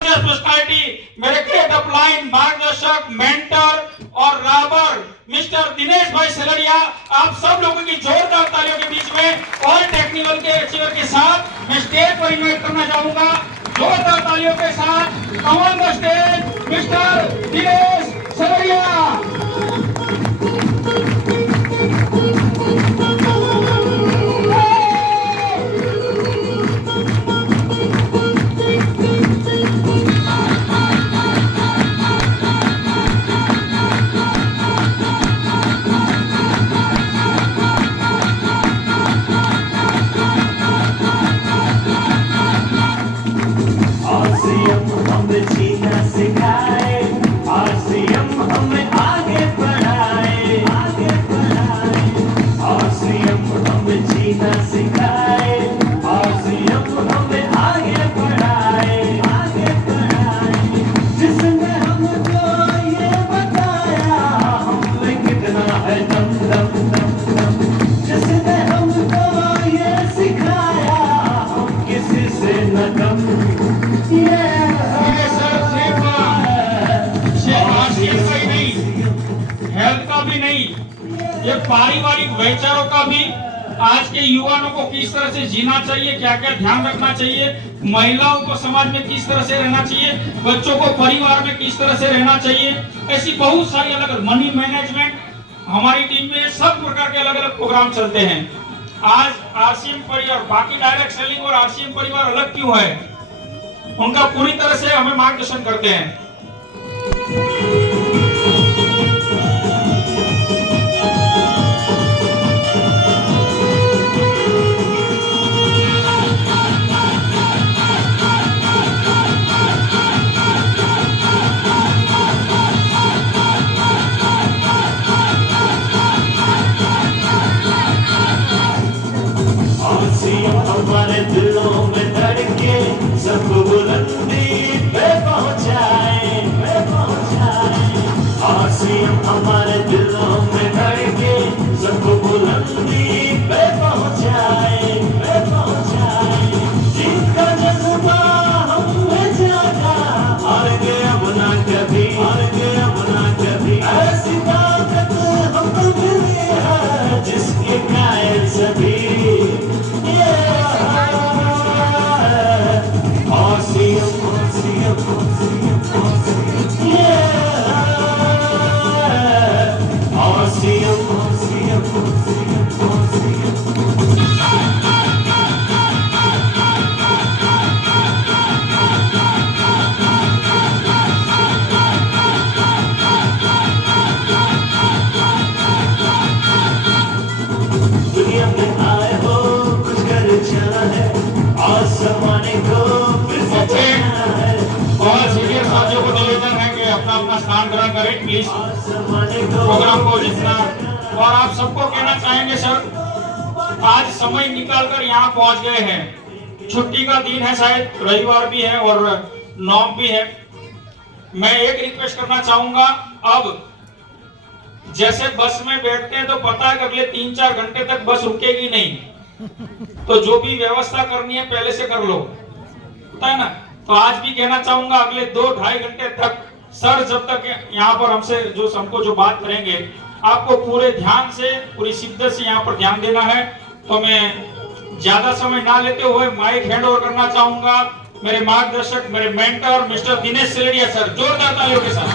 Personality, मेरे great upline मार्गदर्शक, mentor और राबर मिस्टर दिनेश भाई सलरिया, आप सब लोगों की जोरदार तालियों के बीच में और टेक्निकल के अचीवर के साथ मैं स्टेज पर इन्वाइट करना चाहूंगा। जोरदार तालियों के साथ on the stage mister Dinesh Salaria. ये पारिवारिक विचारों का भी आज के युवाओं को किस तरह से जीना चाहिए, क्या क्या ध्यान रखना चाहिए, महिलाओं को समाज में किस तरह से रहना चाहिए, बच्चों को परिवार में किस तरह से रहना चाहिए, ऐसी बहुत सारी अलग अलग मनी मैनेजमेंट हमारी टीम में सब प्रकार के अलग अलग प्रोग्राम चलते हैं। आज आरसीएम परिवार, बाकी डायरेक्ट सेलिंग और आरसीएम परिवार अलग क्यों है, उनका पूरी तरह से हमें मार्गदर्शन करते हैं। हमारे दिलों में धड़के सब बुलंदी पे पहुंचाए आसिम हमारे दिलों में धड़के सब बुलंदी पे पहुंचाए जीत का जज्बा हमें जागा हार गए अब ना कभी ऐसी ताकत हमको मिली है जिसके कायल सभी ग्रहण करें प्लीज प्रोग्राम को जितना। और आप सबको कहना चाहेंगे सर, आज समय निकालकर यहाँ पहुंच गए हैं, छुट्टी का दिन है, शायद रविवार भी है और नॉम भी है। मैं एक रिक्वेस्ट करना चाहूंगा, अब जैसे बस में बैठते हैं तो पता है कि अगले 3-4 घंटे तक बस रुकेगी नहीं, तो जो भी व्यवस्था करनी है पहले से कर लो, पता है ना। तो आज भी कहना चाहूंगा अगले 2-2.5 घंटे तक सर जब तक यहाँ पर हमसे जो बात करेंगे, आपको पूरे ध्यान से पूरी शिद्दत से यहाँ पर ध्यान देना है। तो मैं ज्यादा समय ना लेते हुए माइक हैंड ओवर करना चाहूंगा मेरे मार्गदर्शक, मेरे मेंटर मिस्टर दिनेश सलरिया सर, जोरदार तालियों के साथ।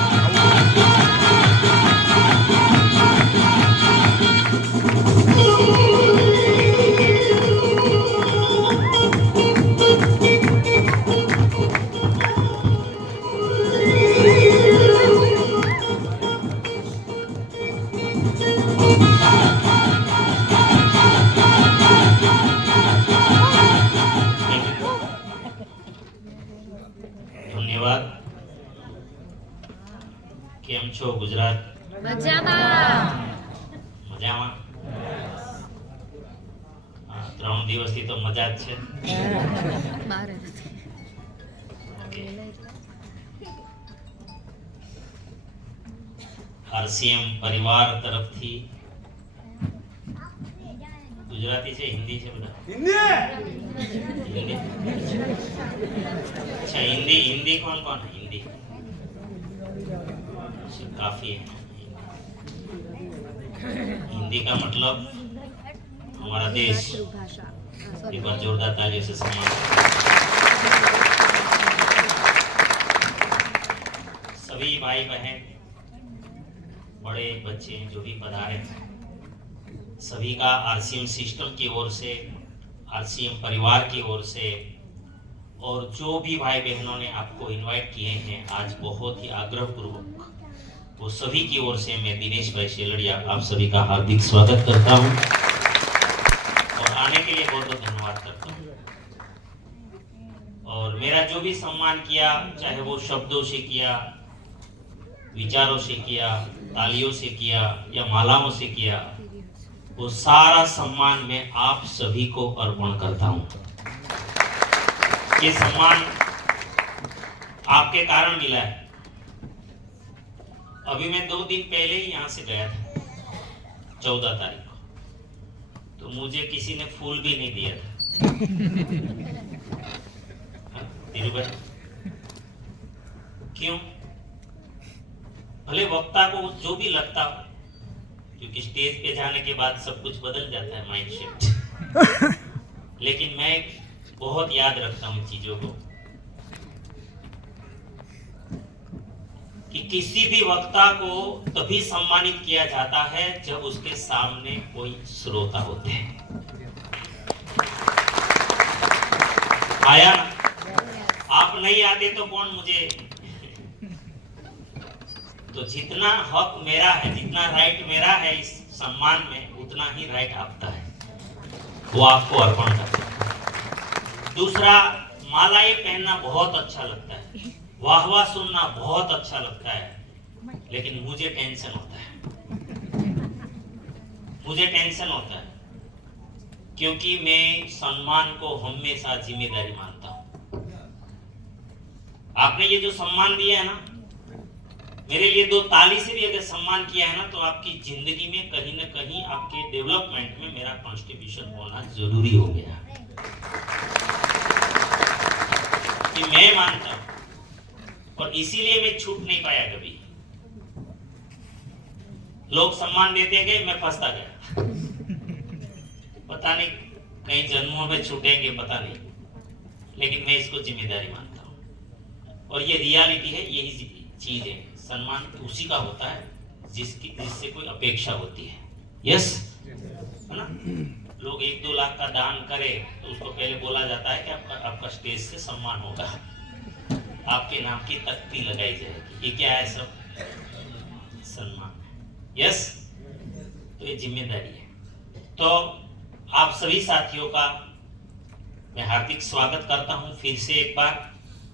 કેમ છો ગુજરાત? મજામાં. 3 દિવસથી તો મજા જ છે. આરસીએમ પરિવાર તરફથી गुजराती से हिंदी से बता हिंदी हिंदी अच्छा हिंदी हिंदी कौन कौन है हिंदी अच्छा, काफी है हिंदी का मतलब हमारा देश भाषा एक बार जोरदार तालियों से सम्मान सभी भाई बहन बड़े बच्चे जो भी पधारे सभी का आरसीएम सिस्टम की ओर से आरसीएम परिवार की ओर से और जो भी भाई बहनों ने आपको इनवाइट किए हैं आज बहुत ही आग्रह पूर्वक वो सभी की ओर से मैं दिनेश भाई शेलड़िया आप सभी का हार्दिक स्वागत करता हूं और आने के लिए बहुत बहुत धन्यवाद करता हूं और मेरा जो भी सम्मान किया चाहे वो शब्दों से किया विचारों से किया तालियों से किया या मालाओं से किया वो सारा सम्मान मैं आप सभी को अर्पण करता हूं ये सम्मान आपके कारण मिला है अभी मैं 2 दिन पहले ही यहां से गया था 14 तारीख को तो मुझे किसी ने फूल भी नहीं दिया था धीरूभाई क्यों भले वक्ता को जो भी लगता हो क्योंकि स्टेज पे जाने के बाद सब कुछ बदल जाता है माइंड शिफ्ट लेकिन मैं बहुत याद रखता हूँ चीजों को कि किसी भी वक्ता को तभी सम्मानित किया जाता है जब उसके सामने कोई श्रोता होते हैं आया ना आप नहीं आते तो कौन मुझे तो जितना हक मेरा है जितना राइट मेरा है इस सम्मान में उतना ही राइट आपका है वो आपको अर्पण करता है दूसरा मालाएं पहनना बहुत अच्छा लगता है वाह वाह सुनना बहुत अच्छा लगता है लेकिन मुझे टेंशन होता है क्योंकि मैं सम्मान को हमेशा जिम्मेदारी मानता हूं आपने ये जो सम्मान दिया है ना मेरे लिए 2 ताली से भी अगर सम्मान किया है ना तो आपकी जिंदगी में कहीं ना कहीं आपके डेवलपमेंट में मेरा कंट्रीब्यूशन होना जरूरी हो गया कि मैं मानता हूं और इसीलिए मैं छूट नहीं पाया कभी लोग सम्मान देते गए मैं फंसता गया पता नहीं कई जन्मों में छूटेंगे पता नहीं लेकिन मैं इसको जिम्मेदारी मानता हूं और ये रियलिटी है यही चीज है सम्मान उसी का होता है जिससे कोई अपेक्षा होती है यस है ना लोग 1-2 लाख का दान करे तो उसको पहले बोला जाता है कि आपका स्टेज से सम्मान होगा आपके नाम की तख्ती लगाई जाएगी ये क्या है सब सम्मान यस तो ये जिम्मेदारी है तो आप सभी साथियों का मैं हार्दिक स्वागत करता हूं फिर से एक बार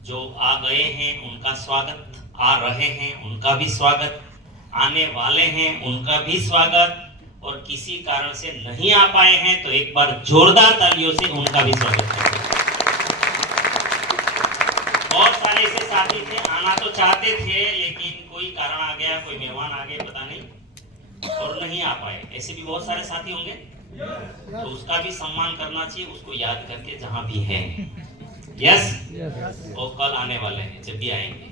जो आ गए हैं उनका स्वागत आ रहे हैं उनका भी स्वागत आने वाले हैं उनका भी स्वागत और किसी कारण से नहीं आ पाए हैं तो एक बार जोरदार तालियों से उनका भी स्वागत करते हैं बहुत सारे ऐसे साथी थे आना तो चाहते थे लेकिन कोई कारण आ गया कोई मेहमान आ गए पता नहीं और नहीं आ पाए ऐसे भी बहुत सारे साथी होंगे तो उसका भी सम्मान करना चाहिए उसको याद करके जहां भी है यस वो कल आने वाले हैं जब भी आएंगे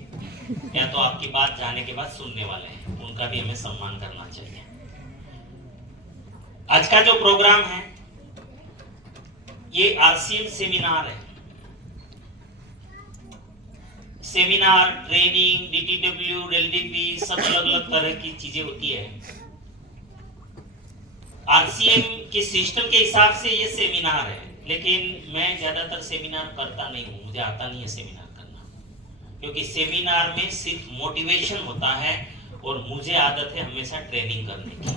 या तो आपकी बात जाने के बाद सुनने वाले हैं उनका भी हमें सम्मान करना चाहिए आज का जो प्रोग्राम है ये आरसीएम सेमिनार है सेमिनार ट्रेनिंग डीटीडब्ल्यू एलडीपी सब अलग अलग तरह की चीजें होती है आरसीएम के सिस्टम के हिसाब से ये सेमिनार है लेकिन मैं ज्यादातर सेमिनार करता नहीं हूं मुझे आता नहीं है सेमिनार करना क्योंकि सेमिनार में सिर्फ मोटिवेशन होता है और मुझे आदत है हमेशा ट्रेनिंग करने की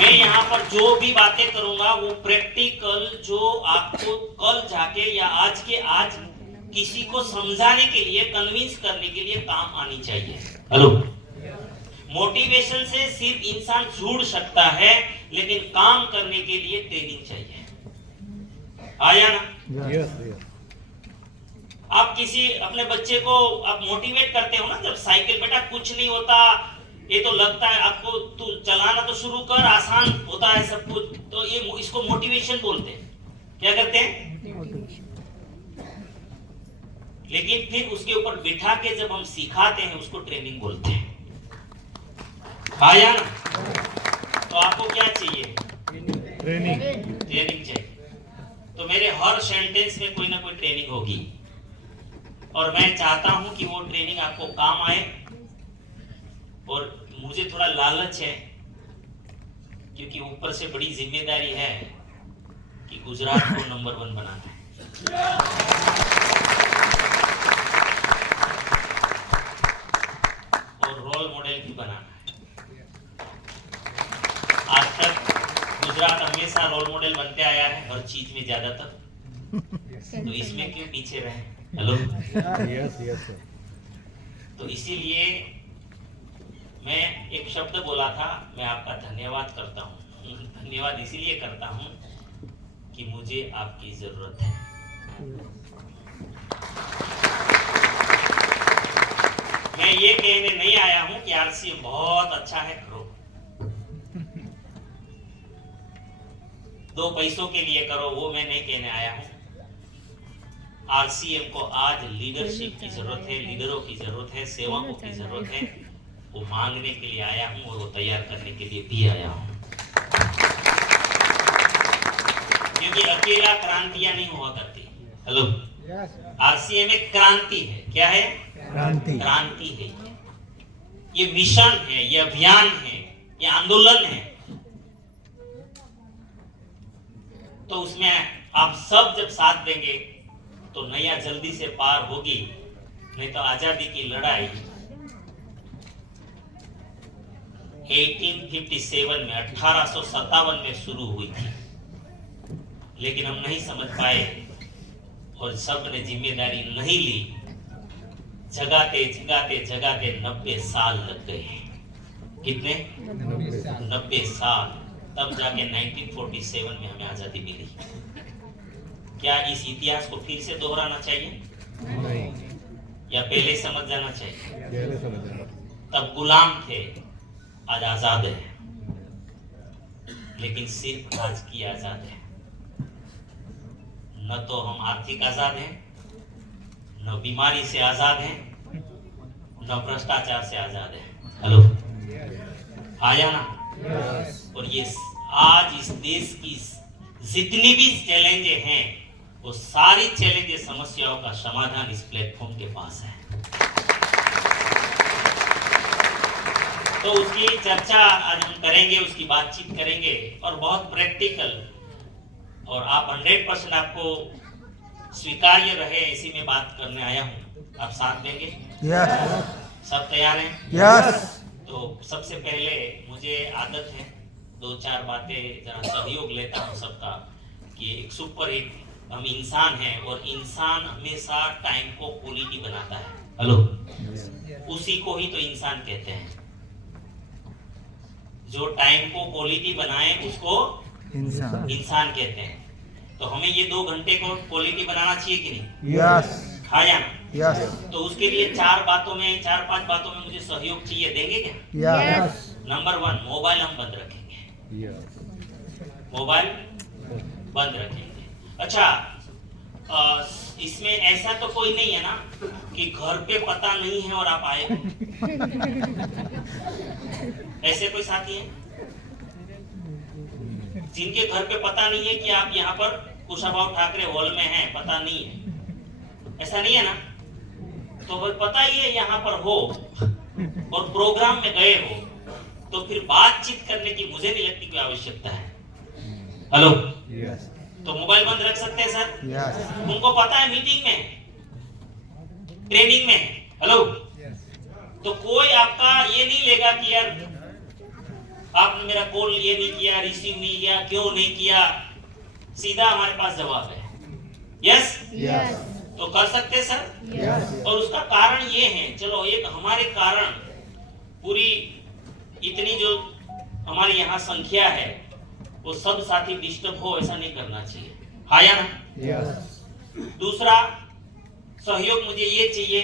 मैं यहाँ पर जो भी बातें करूंगा वो प्रैक्टिकल जो आपको कल जाके या आज के आज किसी को समझाने के लिए कन्विंस करने के लिए काम आनी चाहिए हेलो मोटिवेशन से सिर्फ इंसान जुड़ सकता है लेकिन काम करने के लिए ट्रेनिंग चाहिए आया ना आप किसी अपने बच्चे को आप मोटिवेट करते हो ना जब साइकिल बेटा कुछ नहीं होता ये तो लगता है आपको, तू चलाना तो शुरू कर, आसान होता है सब कुछ, तो ये इसको मोटिवेशन बोलते हैं। क्या करते हैं? लेकिन फिर उसके ऊपर बिठा के जब हम सिखाते हैं उसको ट्रेनिंग बोलते हैं। आया ना? तो आपको क्या चाहिए? ट्रेनिंग चाहिए। तो मेरे हर सेंटेंस में कोई ना कोई ट्रेनिंग होगी, और मैं चाहता हूं कि वो ट्रेनिंग आपको काम आए। और मुझे थोड़ा लालच है, क्योंकि ऊपर से बड़ी जिम्मेदारी है कि गुजरात को नंबर 1 बनाना है। और रोल मॉडल भी बनाना है। आज तक गुजरात हमेशा रोल मॉडल बनते आया है हर चीज में ज्यादातर, तो इसमें क्यों पीछे रहे? हेलो, यस तो इसीलिए मैं एक शब्द बोला था, मैं आपका धन्यवाद करता हूँ। धन्यवाद इसीलिए करता हूँ कि मुझे आपकी जरूरत है। मैं ये कहने नहीं आया हूँ कि आरसीएम बहुत अच्छा है, करो। 2 पैसों के लिए करो, वो मैं नहीं कहने आया हूँ। आरसीएम को आज लीडरशिप की जरूरत है, लीडरों की जरूरत है, सेवकों की जरूरत है। वो मांगने के लिए आया हूं और वो तैयार करने के लिए भी आया हूं, क्योंकि अकेला क्रांतियां नहीं हुआ करती। हेलो, आरसीएम एक क्रांति है। क्या है? क्रांति है। ये मिशन है, ये अभियान है, ये आंदोलन है। तो उसमें आप सब जब साथ देंगे तो नया जल्दी से पार होगी, नहीं तो आजादी की लड़ाई 1857 में 1857 में शुरू हुई थी, लेकिन हम नहीं समझ पाए और सब ने जिम्मेदारी नहीं ली। जगाते जगाते जगाते 90 साल लग गए। कितने? 90 साल। तब जाके 1947 में हमें आजादी मिली। क्या इस इतिहास को फिर से दोहराना चाहिए या पहले समझ जाना चाहिए? तब गुलाम थे, आज आजाद है, लेकिन सिर्फ राजकीय आजाद है। न तो हम आर्थिक आजाद हैं, न बीमारी से आजाद हैं, न भ्रष्टाचार से आजाद हैं। हेलो, आया ना? और ये आज इस देश की जितनी भी चैलेंजें हैं, वो सारी चैलेंजें, समस्याओं का समाधान इस प्लेटफॉर्म के पास है। तो उसकी चर्चा आज हम करेंगे, उसकी बातचीत करेंगे, और बहुत प्रैक्टिकल, और आप 100% आपको स्वीकार्य रहे ऐसी मैं बात करने आया हूँ। आप साथ देंगे? सब तैयार हैं? तो सबसे पहले मुझे आदत है 2-4 बातें जरा सहयोग लेता हूँ सबका, कि एक सुपर एक हम इंसान हैं, और इंसान हमेशा टाइम को क्वालिटी बनाता है। हेलो, उसी को ही तो इंसान कहते हैं। जो टाइम को क्वालिटी बनाए उसको इंसान कहते हैं। तो हमें ये 2 घंटे को क्वालिटी बनाना चाहिए कि नहीं? हाँ या ना? तो उसके लिए 4 बातों में, 4-5 बातों में मुझे सहयोग चाहिए। देंगे क्या? नंबर 1, मोबाइल हम बंद रखेंगे। मोबाइल बंद रखेंगे। अच्छा, इसमें ऐसा तो कोई नहीं है ना कि घर पे पता नहीं है और आप आए? ऐसे कोई साथी हैं जिनके घर पे पता नहीं है कि आप यहाँ पर कुशाभाऊ ठाकरे हॉल में हैं, पता नहीं है? ऐसा नहीं है ना? तो पता ही है यहाँ पर हो और प्रोग्राम में गए हो, तो फिर बातचीत करने की मुझे नहीं लगती कोई आवश्यकता है। हेलो, तो मोबाइल बंद रख सकते हैं सर? उनको पता है मीटिंग में, ट्रेनिंग में। हेलो, तो कोई आपका ये नहीं लेगा कि यार आपने मेरा कॉल ये नहीं किया, रिसीव नहीं किया, क्यों नहीं किया? सीधा हमारे पास जवाब है, यस। तो कर सकते सर? और उसका कारण ये है, चलो एक हमारे कारण पूरी इतनी जो हमारे यहाँ संख्या है वो सब साथी डिस्टर्ब हो, ऐसा नहीं करना चाहिए। हाँ या ना? दूसरा सहयोग मुझे ये चाहिए